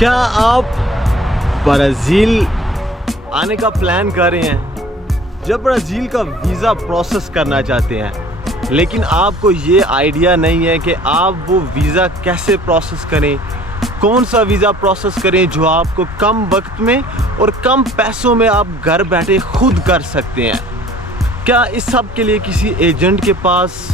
क्या आप ब्राज़ील आने का प्लान कर रहे हैं? जब ब्राज़ील का वीज़ा प्रोसेस करना चाहते हैं लेकिन आपको ये आइडिया नहीं है कि आप वो वीज़ा कैसे प्रोसेस करें, कौन सा वीज़ा प्रोसेस करें जो आपको कम वक्त में और कम पैसों में आप घर बैठे खुद कर सकते हैं। क्या इस सब के लिए किसी एजेंट के पास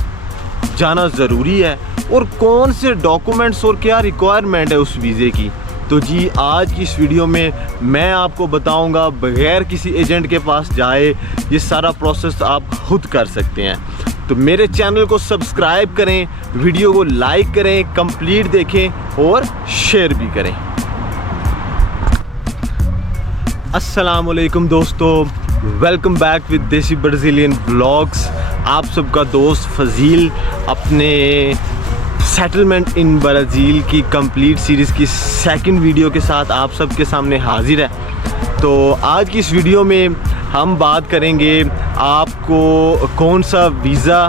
जाना ज़रूरी है और कौन से डॉक्यूमेंट्स और क्या रिक्वायरमेंट है उस वीज़े की? तो जी आज की इस वीडियो में मैं आपको बताऊंगा बगैर किसी एजेंट के पास जाए ये सारा प्रोसेस आप खुद कर सकते हैं। तो मेरे चैनल को सब्सक्राइब करें, वीडियो को लाइक करें, कंप्लीट देखें और शेयर भी करें। अस्सलाम वालेकुम दोस्तों, वेलकम बैक विद देसी ब्राज़ीलियन व्लॉग्स। आप सबका दोस्त फजील अपने सेटलमेंट इन ब्राज़ील की कंप्लीट सीरीज़ की सेकंड वीडियो के साथ आप सबके सामने हाजिर है। तो आज की इस वीडियो में हम बात करेंगे आपको कौन सा वीज़ा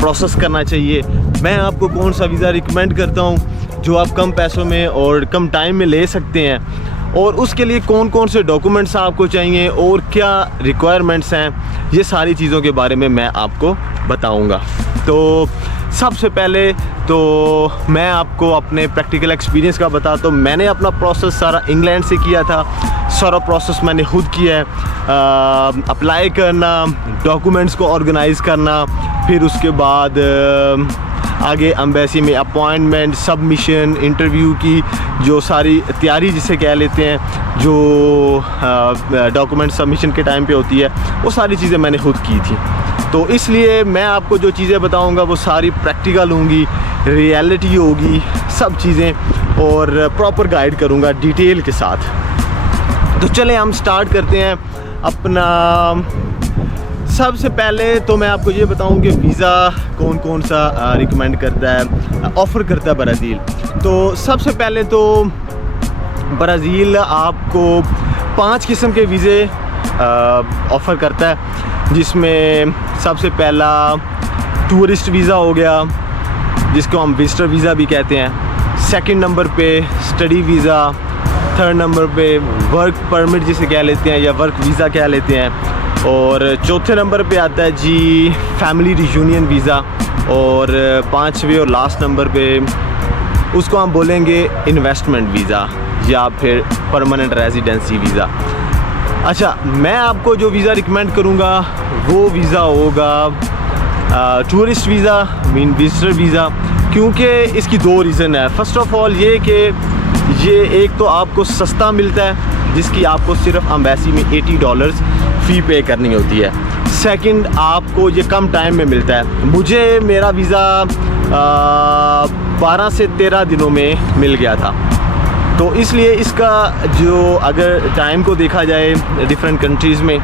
प्रोसेस करना चाहिए, मैं आपको कौन सा वीज़ा रिकमेंड करता हूँ जो आप कम पैसों में और कम टाइम में ले सकते हैं, और उसके लिए कौन कौन से डॉक्यूमेंट्स आपको चाहिए और क्या रिक्वायरमेंट्स हैं, ये सारी चीज़ों के बारे में मैं आपको बताऊंगा। तो सबसे पहले तो मैं आपको अपने प्रैक्टिकल एक्सपीरियंस का बताता हूँ। मैंने अपना प्रोसेस सारा इंग्लैंड से किया था, सारा प्रोसेस मैंने खुद किया है। अप्लाई करना, डॉक्यूमेंट्स को ऑर्गेनाइज़ करना, फिर उसके बाद आगे एम्बेसी में अपॉइंटमेंट, सबमिशन, इंटरव्यू की जो सारी तैयारी जिसे कह लेते हैं, जो डॉक्यूमेंट सबमिशन के टाइम पे होती है, वो सारी चीज़ें मैंने खुद की थी। तो इसलिए मैं आपको जो चीज़ें बताऊंगा वो सारी प्रैक्टिकल होंगी, रियलिटी होगी, सब चीज़ें, और प्रॉपर गाइड करूंगा डिटेल के साथ। तो चलें हम स्टार्ट करते हैं अपना। सबसे पहले तो मैं आपको ये बताऊं कि वीज़ा कौन कौन सा रिकमेंड करता है, ऑफ़र करता है ब्राज़ील। तो सबसे पहले तो ब्राज़ील आपको 5 किस्म के वीज़े ऑफ़र करता है, जिसमें सबसे पहला टूरिस्ट वीज़ा हो गया, जिसको हम विजिटर वीज़ा भी कहते हैं। सेकंड नंबर पे स्टडी वीज़ा, थर्ड नंबर पे वर्क परमिट जिसे कह लेते हैं या वर्क वीज़ा कह लेते हैं, और चौथे नंबर पे आता है जी फैमिली रियूनियन वीज़ा, और 5वें और लास्ट नंबर पे उसको हम बोलेंगे इन्वेस्टमेंट वीज़ा या फिर परमानेंट रेजिडेंसी वीज़ा। अच्छा, मैं आपको जो वीज़ा रिकमेंड करूँगा वो वीज़ा होगा tourist visa mean visitor visa, क्योंकि इसकी 2 रीज़न है। फ़र्स्ट ऑफ़ ऑल ये कि ये एक तो आपको सस्ता मिलता है, जिसकी आपको सिर्फ एम्बेसी में $80 फ़ी पे करनी होती है। सेकंड, आपको ये कम टाइम में मिलता है। मुझे मेरा वीज़ा 12 से 13 दिनों में मिल गया था। तो इसलिए इसका जो अगर टाइम को देखा जाए डिफरेंट कंट्रीज़ में,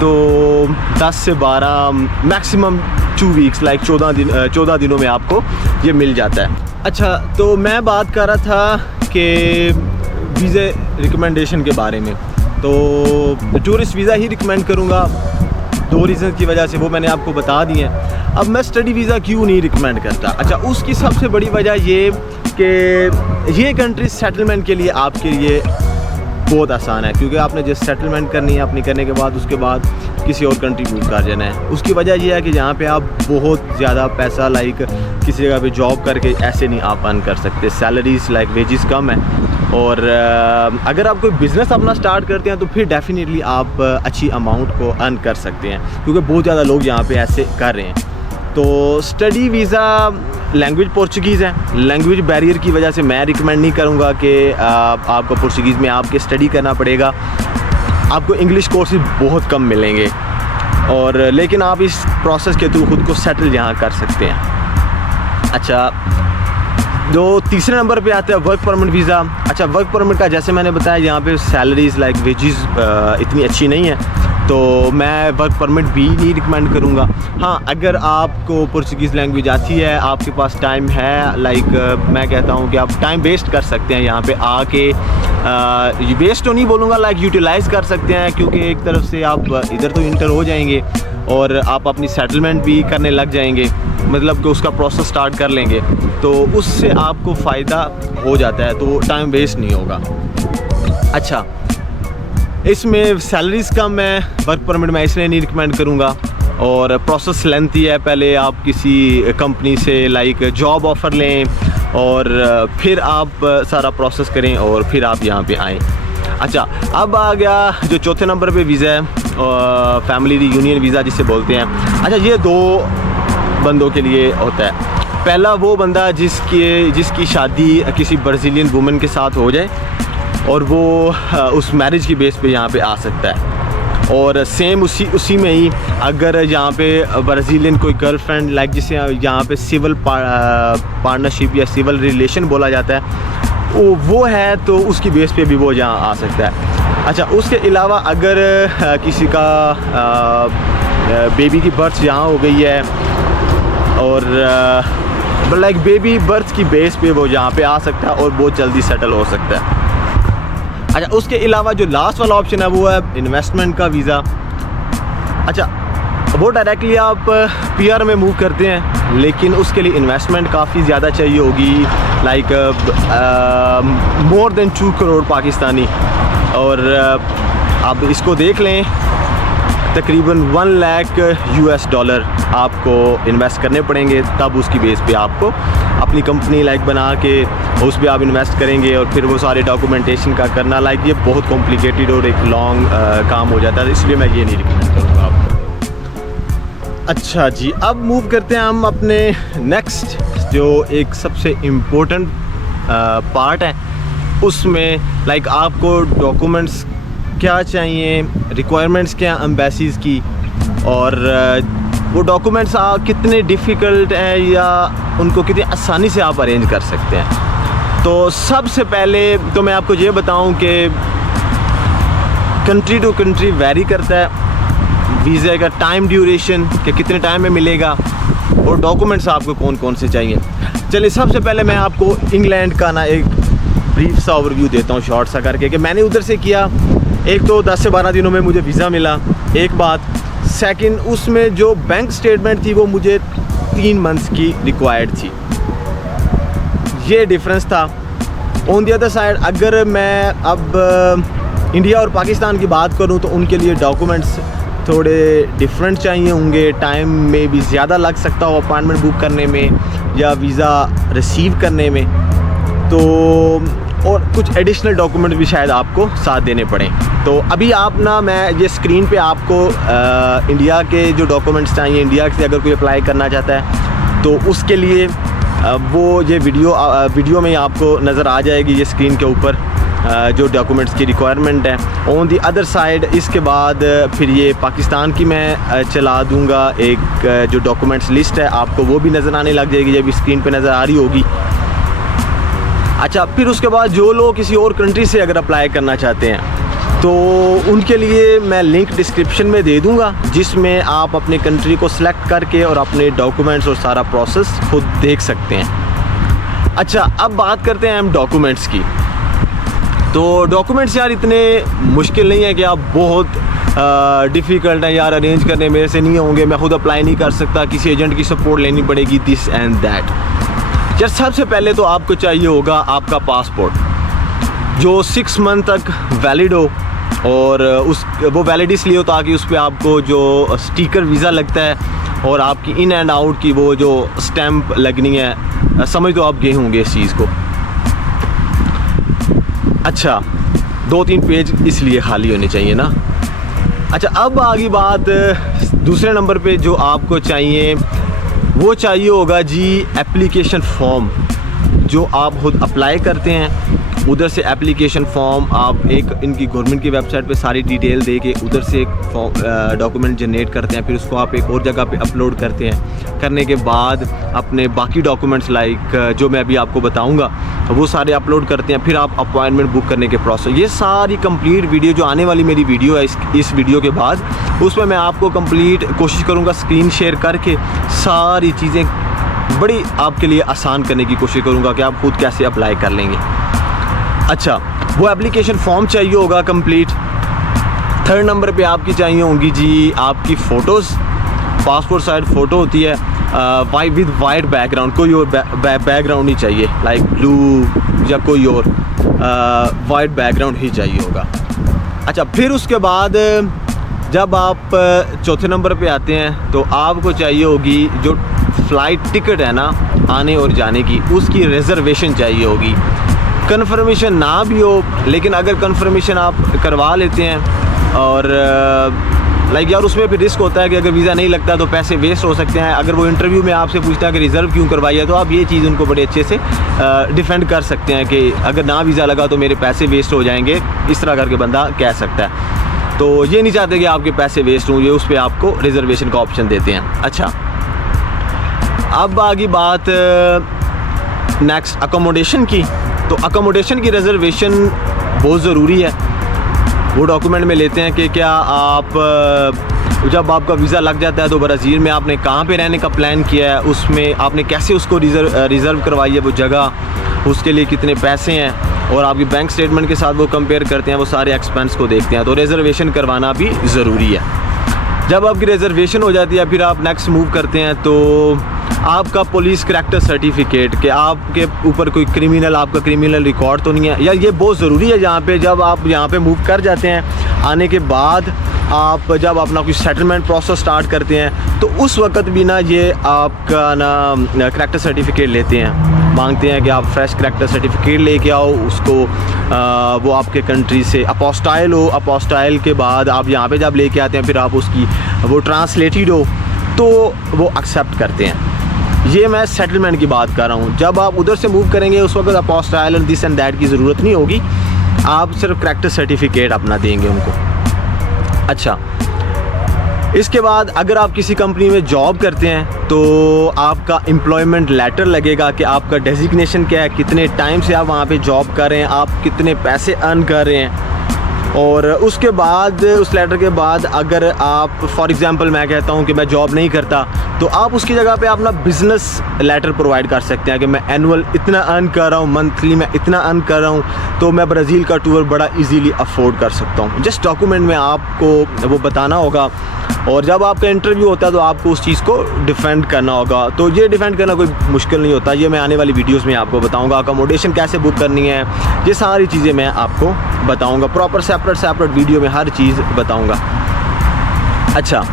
तो 10 से 12 मैक्सिमम 2 वीक्स लाइक 14 दिनों में आपको ये मिल जाता है। अच्छा, तो मैं बात कर रहा था कि वीज़े रिकमेंडेशन के बारे में। तो टूरिस्ट वीज़ा ही रिकमेंड करूँगा 2 रीज़न की वजह से, वो मैंने आपको बता दी हैं। अब मैं स्टडी वीज़ा क्यों नहीं रिकमेंड करता? अच्छा, उसकी सबसे बड़ी वजह ये कि ये कंट्री सेटलमेंट के लिए आपके लिए बहुत आसान है, क्योंकि आपने जब सेटलमेंट करनी है अपनी, करने के बाद उसके बाद किसी और कंट्री मूव कर जाना है। उसकी वजह यह है कि यहाँ पे आप बहुत ज़्यादा पैसा लाइक किसी जगह पे जॉब करके ऐसे नहीं आप अर्न कर सकते। सैलरीज लाइक वेजेस कम है, और अगर आप कोई बिज़नेस अपना स्टार्ट करते हैं तो फिर डेफिनेटली आप अच्छी अमाउंट को अर्न कर सकते हैं, क्योंकि बहुत ज़्यादा लोग यहाँ पे ऐसे कर रहे हैं। तो स्टडी वीज़ा लैंग्वेज पोर्चुगीज़ है, लैंग्वेज बैरियर की वजह से मैं रिकमेंड नहीं करूँगा कि आपको पोर्चुगीज़ में आपके स्टडी करना पड़ेगा। आपको इंग्लिश कोर्सेज बहुत कम मिलेंगे, और लेकिन आप इस प्रोसेस के थ्रू खुद को सेटल यहाँ कर सकते हैं। अच्छा, जो तीसरे नंबर पे आता है वर्क परमिट वीज़ा। अच्छा, वर्क परमिट का जैसे मैंने बताया यहाँ पे सैलरीज़ लाइक वेजेस इतनी अच्छी नहीं है, तो मैं वर्क परमिट भी नहीं रिकमेंड करूँगा। हाँ, अगर आपको पोर्चुगीज़ लैंग्वेज आती है, आपके पास टाइम है, लाइक मैं कहता हूँ कि आप टाइम वेस्ट कर सकते हैं यहाँ पे आके। वेस्ट तो नहीं बोलूँगा, लाइक यूटिलाइज़ कर सकते हैं, क्योंकि एक तरफ से आप इधर तो इंटर हो जाएंगे, और आप अपनी सेटलमेंट भी करने लग जाएंगे, मतलब कि उसका प्रोसेस स्टार्ट कर लेंगे, तो उससे आपको फ़ायदा हो जाता है, तो टाइम वेस्ट नहीं होगा। अच्छा, इसमें सैलरीज़ कम है, वर्क परमिट मैं इसलिए नहीं रिकमेंड करूँगा, और प्रोसेस लेंथी है। पहले आप किसी कंपनी से लाइक जॉब ऑफ़र लें और फिर आप सारा प्रोसेस करें और फिर आप यहाँ पे आएँ। अच्छा, अब आ गया जो चौथे नंबर पे वीज़ा है, फैमिली रियूनियन वीज़ा जिसे बोलते हैं। अच्छा, ये 2 बंदों के लिए होता है। पहला वो बंदा जिसकी शादी किसी ब्राज़ीलियन वुमेन के साथ हो जाए और वो उस मैरिज की बेस पे यहाँ पे आ सकता है, और सेम उसी में ही अगर यहाँ पे ब्राज़ीलियन कोई गर्लफ्रेंड लाइक जिसे यहाँ पे सिविल पार्टनरशिप या सिविल रिलेशन बोला जाता है वो है, तो उसकी बेस पे भी वो यहाँ आ सकता है। अच्छा, उसके अलावा अगर किसी का बेबी की बर्थ यहाँ हो गई है और लाइक बेबी बर्थ की बेस पे वो यहाँ पे आ सकता है और बहुत जल्दी सेटल हो सकता है। अच्छा, उसके अलावा जो लास्ट वाला ऑप्शन है वो है इन्वेस्टमेंट का वीज़ा। अच्छा, वो डायरेक्टली आप पीआर में मूव करते हैं, लेकिन उसके लिए इन्वेस्टमेंट काफ़ी ज़्यादा चाहिए होगी, like more than 2 crore Pakistani, और आप इसको देख लें तकरीबन 1 लाख $US आपको इन्वेस्ट करने पड़ेंगे, तब उसकी बेस पे आपको अपनी कंपनी लाइक बना के उस पर आप इन्वेस्ट करेंगे, और फिर वो सारे डॉक्यूमेंटेशन का करना लाइक ये बहुत कॉम्प्लिकेटेड और एक लॉन्ग काम हो जाता है, इसलिए मैं ये नहीं रिकमेंड करूँगा आपको। अच्छा जी, अब मूव करते हैं हम अपने नेक्स्ट जो एक सबसे इम्पोर्टेंट पार्ट है, उसमें लाइक आपको डॉक्यूमेंट्स क्या चाहिए, रिक्वायरमेंट्स क्या एम्बेसीज़ की, और वो डॉक्यूमेंट्स कितने डिफ़िकल्ट हैं या उनको कितनी आसानी से आप अरेंज कर सकते हैं। तो सबसे पहले तो मैं आपको ये बताऊं कि कंट्री टू कंट्री वैरी करता है वीज़ा का टाइम ड्यूरेशन, कि कितने टाइम में मिलेगा, और डॉक्यूमेंट्स आपको कौन कौन से चाहिए। चलिए, सबसे पहले मैं आपको इंग्लैंड का ना एक ब्रीफ सा ओवरव्यू देता हूँ शॉर्ट सा करके, कि मैंने उधर से किया। एक तो 10 से 12 दिनों में मुझे वीज़ा मिला, एक बात। सेकंड, उसमें जो बैंक स्टेटमेंट थी वो मुझे 3 मंथ्स की रिक्वायर्ड थी, ये डिफरेंस था। ऑन द अदर साइड, अगर मैं अब इंडिया और पाकिस्तान की बात करूं तो उनके लिए डॉक्यूमेंट्स थोड़े डिफरेंट चाहिए होंगे, टाइम में भी ज़्यादा लग सकता हो अपॉइंटमेंट बुक करने में या वीज़ा रिसीव करने में, तो और कुछ एडिशनल डॉक्यूमेंट भी शायद आपको साथ देने पड़े। तो अभी आप ना, मैं ये स्क्रीन पे आपको इंडिया के जो डॉक्यूमेंट्स चाहिए, इंडिया से अगर कोई अप्लाई करना चाहता है तो उसके लिए वो ये वीडियो में आपको नज़र आ जाएगी, ये स्क्रीन के ऊपर जो डॉक्यूमेंट्स की रिक्वायरमेंट है। ऑन दी अदर साइड इसके बाद फिर ये पाकिस्तान की मैं चला दूँगा, एक जो डॉक्यूमेंट्स लिस्ट है आपको वो भी नज़र आने लग जाएगी, ये भी स्क्रीन पे नज़र आ रही होगी। अच्छा, फिर उसके बाद जो लोग किसी और कंट्री से अगर अप्लाई करना चाहते हैं तो उनके लिए मैं लिंक डिस्क्रिप्शन में दे दूंगा, जिसमें आप अपने कंट्री को सिलेक्ट करके और अपने डॉक्यूमेंट्स और सारा प्रोसेस खुद देख सकते हैं। अच्छा, अब बात करते हैं हम डॉक्यूमेंट्स की। तो डॉक्यूमेंट्स यार इतने मुश्किल नहीं है कि आप बहुत डिफ़िकल्ट है यार अरेंज करने, मेरे से नहीं होंगे, मैं खुद अप्लाई नहीं कर सकता, किसी एजेंट की सपोर्ट लेनी पड़ेगी, दिस एंड दैट। यार सबसे पहले तो आपको चाहिए होगा आपका पासपोर्ट, जो 6 मंथ तक वैलिड हो, और वो वैलिड इसलिए हो ताकि उस पर आपको जो स्टिकर वीज़ा लगता है और आपकी इन एंड आउट की वो जो स्टैम्प लगनी है, समझ तो आप गए होंगे इस चीज़ को। अच्छा, 2-3 पेज इसलिए खाली होने चाहिए ना। अच्छा, अब आगे बात दूसरे नंबर पे जो आपको चाहिए वो चाहिए होगा जी एप्लीकेशन फॉर्म, जो आप खुद अप्लाई करते हैं। उधर से एप्लीकेशन फॉर्म आप एक इनकी गवर्नमेंट की वेबसाइट पे सारी डिटेल दे के उधर से एक डॉक्यूमेंट जनरेट करते हैं, फिर उसको आप एक और जगह पे अपलोड करते हैं। करने के बाद अपने बाकी डॉक्यूमेंट्स लाइक जो मैं अभी आपको बताऊंगा वो सारे अपलोड करते हैं, फिर आप अपॉइंटमेंट बुक करने के प्रोसेस। ये सारी कंप्लीट वीडियो जो आने वाली मेरी वीडियो है इस वीडियो के बाद, उसमें मैं आपको कंप्लीट कोशिश करूँगा स्क्रीन शेयर करके सारी चीज़ें बड़ी आपके लिए आसान करने की कोशिश करूँगा कि आप खुद कैसे अप्लाई कर लेंगे। अच्छा, वो एप्लीकेशन फॉर्म चाहिए होगा कंप्लीट। 3rd नंबर पे आपकी चाहिए होंगी जी आपकी फ़ोटोज़, पासपोर्ट साइज फ़ोटो होती है वाइट विद वाइट बैकग्राउंड, कोई और बैकग्राउंड नहीं चाहिए, लाइक ब्लू या कोई और वाइट बैकग्राउंड ही चाहिए होगा। अच्छा, फिर उसके बाद जब आप चौथे नंबर पे आते हैं तो आपको चाहिए होगी जो फ़्लाइट टिकट है ना आने और जाने की, उसकी रिज़र्वेशन चाहिए होगी। कन्फर्मेशन ना भी हो, लेकिन अगर कन्फर्मेशन आप करवा लेते हैं और लाइक यार उसमें फिर रिस्क होता है कि अगर वीज़ा नहीं लगता तो पैसे वेस्ट हो सकते हैं। अगर वो इंटरव्यू में आपसे पूछता है कि रिज़र्व क्यों करवाई है, तो आप ये चीज़ उनको बड़े अच्छे से डिफेंड कर सकते हैं कि अगर ना वीज़ा लगा तो मेरे पैसे वेस्ट हो जाएंगे, इस तरह करके बंदा कह सकता है। तो ये नहीं चाहते कि आपके पैसे वेस्ट हों, ये उस पर आपको रिज़र्वेशन का ऑप्शन देते हैं। अच्छा, अब आगे बात नेक्स्ट अकोमोडेशन की। तो अकोमोडेशन की रिज़र्वेशन बहुत ज़रूरी है। वो डॉक्यूमेंट में लेते हैं कि क्या आप जब आपका वीज़ा लग जाता है तो ब्राज़ील में आपने कहाँ पे रहने का प्लान किया है, उसमें आपने कैसे उसको रिज़र्व करवाई है वो जगह, उसके लिए कितने पैसे हैं, और आपकी बैंक स्टेटमेंट के साथ वो कंपेयर करते हैं, वो सारे एक्सपेंस को देखते हैं। तो रिज़र्वेशन करवाना भी ज़रूरी है। जब आपकी रिज़र्वेशन हो जाती है फिर आप नेक्स्ट मूव करते हैं तो आपका पुलिस करैक्टर सर्टिफिकेट कि आपके ऊपर कोई आपका क्रिमिनल रिकॉर्ड तो नहीं है। या ये बहुत ज़रूरी है यहाँ पे, जब आप यहाँ पे मूव कर जाते हैं आने के बाद आप जब अपना कोई सेटलमेंट प्रोसेस स्टार्ट करते हैं तो उस वक्त भी ना ये आपका ना करैक्टर सर्टिफिकेट लेते हैं, मांगते हैं कि आप फ्रेश करैक्टर सर्टिफिकेट लेके आओ, उसको वो आपके कंट्री से अपोस्टाइल हो, अपोस्टाइल के बाद आप यहाँ पे जब लेके आते हैं फिर आप उसकी वो ट्रांसलेटेड हो तो वो एक्सेप्ट करते हैं। ये मैं सेटलमेंट की बात कर रहा हूँ। जब आप उधर से मूव करेंगे उस वक्त अपोस्टाइल और दिस एंड दैट की ज़रूरत नहीं होगी, आप सिर्फ करैक्टर सर्टिफिकेट अपना देंगे उनको। अच्छा, इसके बाद अगर आप किसी कंपनी में जॉब करते हैं तो आपका एम्प्लॉयमेंट लेटर लगेगा कि आपका डेजिग्नेशन क्या है, कितने टाइम से आप वहाँ पे जॉब कर रहे हैं, आप कितने पैसे अर्न कर रहे हैं। और उसके बाद उस लेटर के बाद अगर आप फॉर एग्ज़ाम्पल मैं कहता हूँ कि मैं जॉब नहीं करता तो आप उसकी जगह पे अपना बिज़नेस लेटर प्रोवाइड कर सकते हैं कि मैं एनुअल इतना अर्न कर रहा हूँ, मंथली मैं इतना अर्न कर रहा हूँ, तो मैं ब्राज़ील का टूर बड़ा इजीली अफोर्ड कर सकता हूँ। जस्ट डॉक्यूमेंट में आपको वो बताना होगा और जब आपका इंटरव्यू होता है तो आपको उस चीज़ को डिफेंड करना होगा। तो ये डिफेंड करना कोई मुश्किल नहीं होता, ये मैं आने वाली वीडियोस में आपको बताऊंगा। अकोमोडेशन कैसे बुक करनी है, ये सारी चीज़ें मैं आपको बताऊंगा, प्रॉपर सेपरेट वीडियो में हर चीज़ बताऊंगा। अच्छा,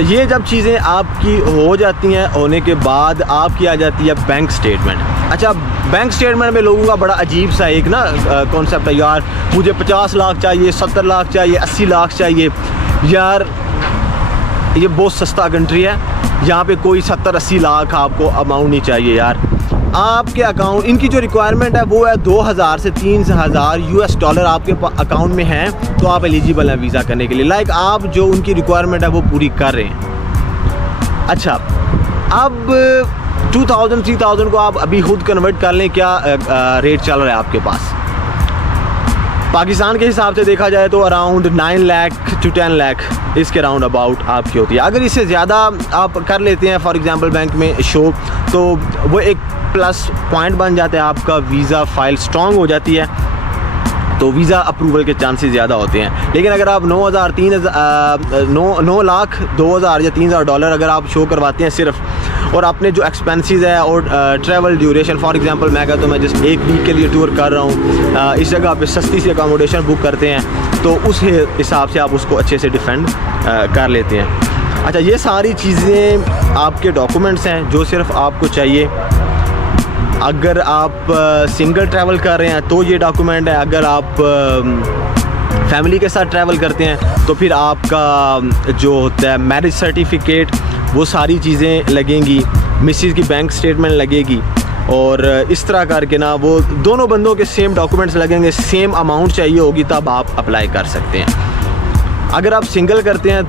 ये जब चीज़ें आपकी हो जाती हैं, होने के बाद आपकी आ जाती है बैंक स्टेटमेंट। अच्छा, बैंक स्टेटमेंट में लोगों का बड़ा अजीब सा एक ना कॉन्सेप्ट है, यार मुझे 50 लाख चाहिए, 70 लाख चाहिए, 80 लाख चाहिए। यार ये बहुत सस्ता कंट्री है, यहाँ पे कोई 70-80 लाख आपको अमाउंट नहीं चाहिए यार। आपके अकाउंट, इनकी जो रिक्वायरमेंट है वो है 2000 से 3000 US डॉलर आपके अकाउंट में हैं तो आप एलिजिबल हैं वीज़ा करने के लिए। लाइक आप जो उनकी रिक्वायरमेंट है वो पूरी कर रहे हैं। अच्छा, अब 2000-3000 को आप अभी खुद कन्वर्ट कर लें, क्या रेट चल रहा है आपके पास। पाकिस्तान के हिसाब से देखा जाए तो अराउंड 9 लाख to 10 लाख इसके राउंड अबाउट आपकी होती है। अगर इससे ज़्यादा आप कर लेते हैं फॉर एग्जांपल बैंक में शो, तो वो एक प्लस पॉइंट बन जाता है, आपका वीज़ा फाइल स्ट्रॉन्ग हो जाती है तो वीज़ा अप्रूवल के चांसेस ज़्यादा होते हैं। लेकिन अगर आप 9 लाख 2000 या 3000 डॉलर अगर आप शो करवाते हैं सिर्फ, और अपने जो एक्सपेंसेस है और ट्रैवल ड्यूरेशन, फॉर एग्जांपल मैं कहता हूँ मैं जस्ट 1 वीक के लिए टूर कर रहा हूँ, इस जगह पे सस्ती सी अकोमोडेशन बुक करते हैं तो उस हिसाब से आप उसको अच्छे से डिफेंड कर लेते हैं। अच्छा, ये सारी चीज़ें आपके डॉक्यूमेंट्स हैं जो सिर्फ आपको चाहिए। अगर आप सिंगल ट्रैवल कर रहे हैं तो ये डॉक्यूमेंट है, अगर आप फैमिली के साथ ट्रैवल करते हैं तो फिर आपका जो होता है मैरिज सर्टिफिकेट, वो सारी चीज़ें लगेंगी, मिसेज़ की बैंक स्टेटमेंट लगेगी, और इस तरह करके ना वो दोनों बंदों के सेम डॉक्यूमेंट्स लगेंगे, सेम अमाउंट चाहिए होगी, तब आप अप्लाई कर सकते हैं। अगर आप सिंगल करते हैं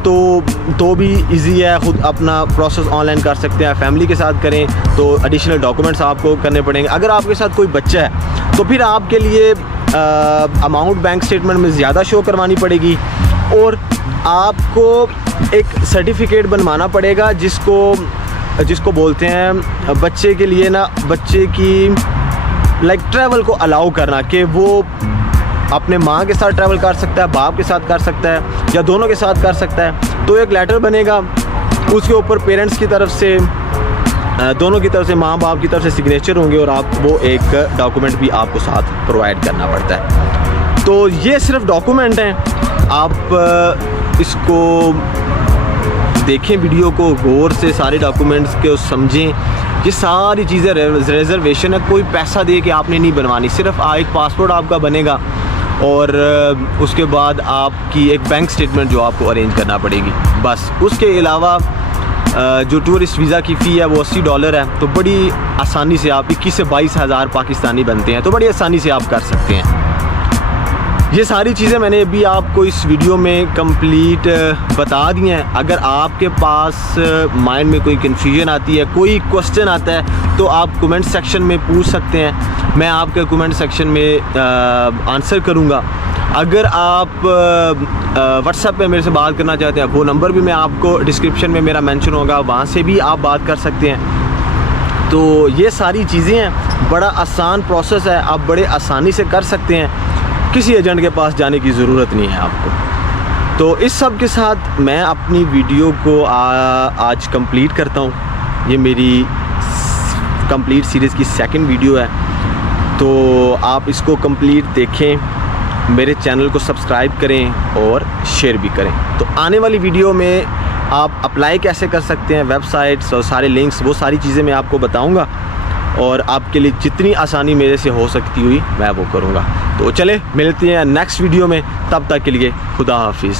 तो भी इजी है, ख़ुद अपना प्रोसेस ऑनलाइन कर सकते हैं। फैमिली के साथ करें तो एडिशनल डॉक्यूमेंट्स आपको करने पड़ेंगे। अगर आपके साथ कोई बच्चा है तो फिर आपके लिए अमाउंट बैंक स्टेटमेंट में ज़्यादा शो करवानी पड़ेगी, और आपको एक सर्टिफिकेट बनवाना पड़ेगा जिसको बोलते हैं बच्चे के लिए ना, बच्चे की लाइक ट्रैवल को अलाउ करना कि वो अपने माँ के साथ ट्रैवल कर सकता है, बाप के साथ कर सकता है, या दोनों के साथ कर सकता है। तो एक लेटर बनेगा, उसके ऊपर पेरेंट्स की तरफ से, दोनों की तरफ से, माँ बाप की तरफ से सिग्नेचर होंगे और आप वो एक डॉक्यूमेंट भी आपको साथ प्रोवाइड करना पड़ता है। तो ये सिर्फ डॉक्यूमेंट हैं, आप इसको देखें, वीडियो को गौर से सारे डॉक्यूमेंट्स को समझें। ये सारी चीज़ें रिजर्वेशन है, कोई पैसा दे के आपने नहीं बनवानी, सिर्फ एक पासपोर्ट आपका बनेगा और उसके बाद आपकी एक बैंक स्टेटमेंट जो आपको अरेंज करना पड़ेगी, बस। उसके अलावा जो टूरिस्ट वीज़ा की फ़ी है वो $80 है। तो बड़ी आसानी से आप 21 से 22 हज़ार पाकिस्तानी बनते हैं, तो बड़ी आसानी से आप कर सकते हैं। ये सारी चीज़ें मैंने अभी आपको इस वीडियो में कंप्लीट बता दी हैं। अगर आपके पास माइंड में कोई कन्फ्यूजन आती है, कोई क्वेश्चन आता है, तो आप कमेंट सेक्शन में पूछ सकते हैं, मैं आपके कमेंट सेक्शन में आंसर करूँगा। अगर आप व्हाट्सएप पे मेरे से बात करना चाहते हैं, वो नंबर भी मैं आपको डिस्क्रिप्शन में मेरा मेंशन होगा, वहाँ से भी आप बात कर सकते हैं। तो ये सारी चीज़ें हैं, बड़ा आसान प्रोसेस है, आप बड़े आसानी से कर सकते हैं, किसी एजेंट के पास जाने की ज़रूरत नहीं है आपको। तो इस सब के साथ मैं अपनी वीडियो को आज कंप्लीट करता हूँ। ये मेरी कंप्लीट सीरीज़ की सेकंड वीडियो है, तो आप इसको कंप्लीट देखें, मेरे चैनल को सब्सक्राइब करें और शेयर भी करें। तो आने वाली वीडियो में आप अप्लाई कैसे कर सकते हैं, वेबसाइट्स और सारे लिंक्स, वो सारी चीज़ें मैं आपको बताऊंगा और आपके लिए जितनी आसानी मेरे से हो सकती हुई मैं वो करूंगा। तो चले मिलते हैं नेक्स्ट वीडियो में, तब तक के लिए खुदा हाफिज़।